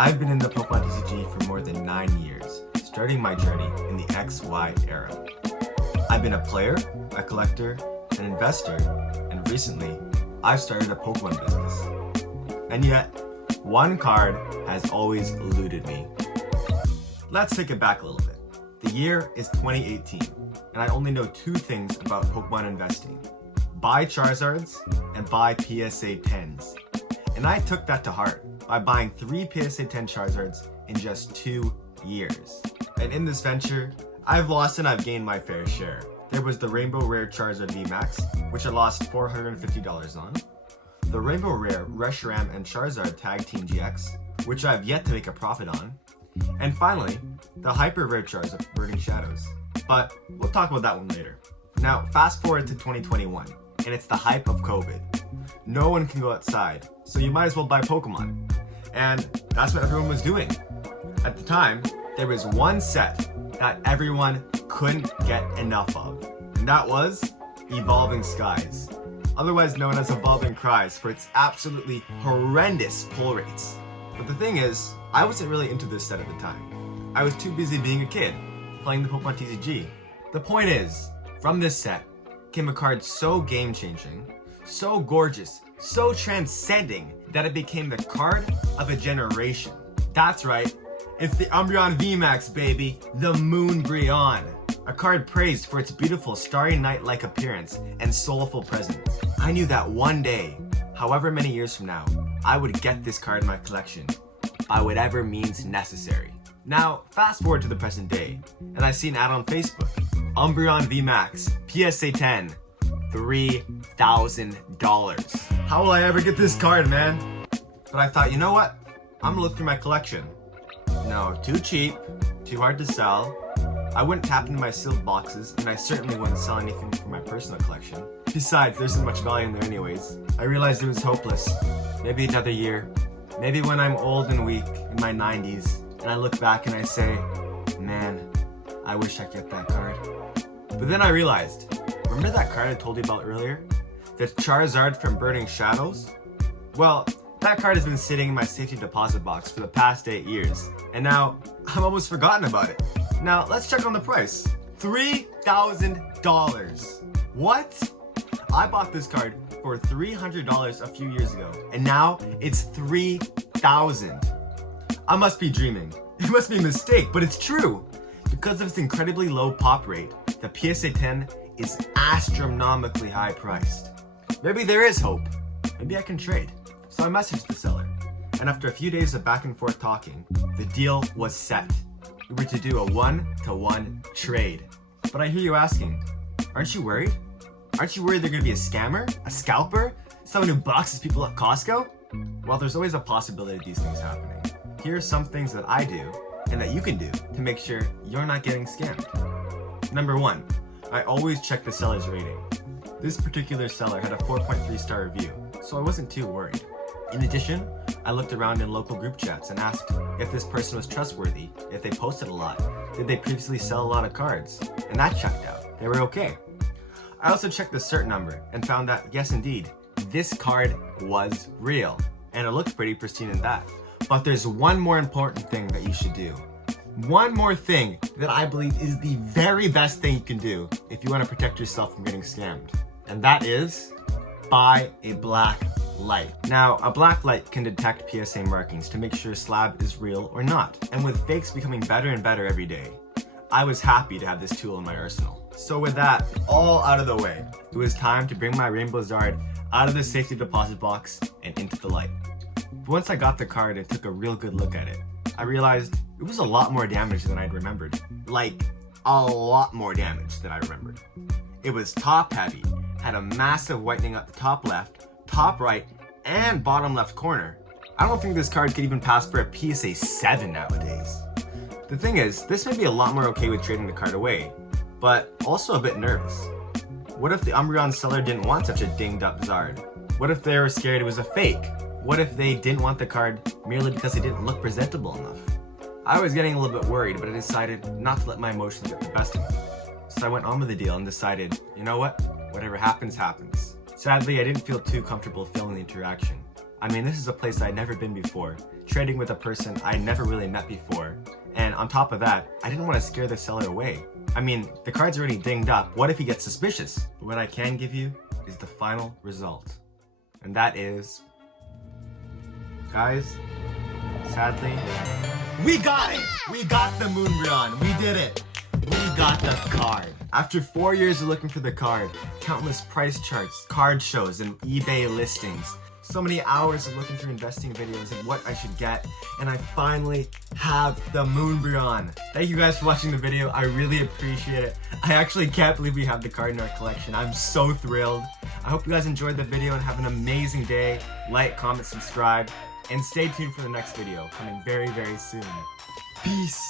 I've been in the Pokemon TCG for more than 9 years, starting my journey in the XY era. I've been a player, a collector, an investor, and recently, I've started a Pokemon business. And yet, one card has always eluded me. Let's take it back a little bit. The year is 2018, and I only know 2 things about Pokemon investing. Buy Charizards and buy PSA 10s. And I took that to heart by buying 3 PSA 10 Charizards in just 2 years. And in this venture, I've lost and I've gained my fair share. There was the Rainbow Rare Charizard VMAX, which I lost $450 on. The Rainbow Rare Reshiram and Charizard Tag Team GX, which I've yet to make a profit on. And finally, the Hyper Rare Charizard Burning Shadows. But we'll talk about that one later. Now, fast forward to 2021, and it's the hype of COVID. No one can go outside, so you might as well buy Pokemon. And that's what everyone was doing. At the time, there was one set that everyone couldn't get enough of, and that was Evolving Skies, otherwise known as Evolving Cries for its absolutely horrendous pull rates. But the thing is, I wasn't really into this set at the time. I was too busy being a kid, playing the Pokemon TCG. The point is, from this set came a card so game-changing, so gorgeous, so transcending that it became the card of a generation. That's right, it's the Umbreon VMAX, baby, the Moonbreon. A card praised for its beautiful Starry Night-like appearance and soulful presence. I knew that one day, however many years from now, I would get this card in my collection by whatever means necessary. Now, fast forward to the present day, and I see an ad on Facebook. Umbreon VMAX, PSA 10, $3,000. How will I ever get this card, man? But I thought, you know what? I'm gonna look through my collection. No, too cheap, too hard to sell. I wouldn't tap into my sealed boxes, and I certainly wouldn't sell anything from my personal collection. Besides, there's so much value in there anyways. I realized it was hopeless. Maybe another year. Maybe when I'm old and weak, in my 90s, and I look back and I say, man, I wish I could get that card. But then I realized, remember that card I told you about earlier? The Charizard from Burning Shadows? Well, that card has been sitting in my safety deposit box for the past 8 years, and now I'm almost forgotten about it. Now, let's check on the price. $3,000. What? I bought this card for $300 a few years ago, and now it's $3,000. I must be dreaming. It must be a mistake, but it's true. Because of its incredibly low pop rate, the PSA 10 is astronomically high priced. Maybe there is hope. Maybe I can trade. So I messaged the seller, and after a few days of back and forth talking, the deal was set. We were to do a 1-to-1 trade. But I hear you asking, aren't you worried? Aren't you worried they're gonna be a scammer? A scalper? Someone who boxes people at Costco? Well, there's always a possibility of these things happening. Here are some things that I do, and that you can do, to make sure you're not getting scammed. Number 1, I always check the seller's rating. This particular seller had a 4.3 star review, so I wasn't too worried. In addition, I looked around in local group chats and asked if this person was trustworthy, if they posted a lot, did they previously sell a lot of cards, and that checked out. They were okay. I also checked the cert number and found that, yes indeed, this card was real, and it looked pretty pristine in that. But there's one more important thing that you should do. One more thing that I believe is the very best thing you can do if you want to protect yourself from getting scammed. And that is, buy a black light. Now, a black light can detect PSA markings to make sure a slab is real or not. And with fakes becoming better and better every day, I was happy to have this tool in my arsenal. So with that all out of the way, it was time to bring my Rainbow Zard out of the safety deposit box and into the light. But once I got the card and took a real good look at it, I realized it was a lot more damage than I'd remembered. Like, a lot more damage than I remembered. It was top heavy, had a massive whitening at the top left, top right, and bottom left corner. I don't think this card could even pass for a PSA 7 nowadays. The thing is, this may be a lot more okay with trading the card away, but also a bit nervous. What if the Umbreon seller didn't want such a dinged up Zard? What if they were scared it was a fake? What if they didn't want the card merely because it didn't look presentable enough? I was getting a little bit worried, but I decided not to let my emotions get the best of me. So I went on with the deal and decided, you know what? Whatever happens, happens. Sadly, I didn't feel too comfortable filming the interaction. I mean, this is a place I'd never been before, trading with a person I never really met before. And on top of that, I didn't want to scare the seller away. I mean, the card's already dinged up. What if he gets suspicious? But what I can give you is the final result. And that is... Guys, sadly, we got it! We got the Moonbreon. We did it. We got the card. After 4 years of looking for the card, countless price charts, card shows, and eBay listings, so many hours of looking through investing videos and what I should get, and I finally have the Moonbreon. Thank you guys for watching the video. I really appreciate it. I actually can't believe we have the card in our collection. I'm so thrilled. I hope you guys enjoyed the video and have an amazing day. Like, comment, subscribe, and stay tuned for the next video coming very, very soon. Peace.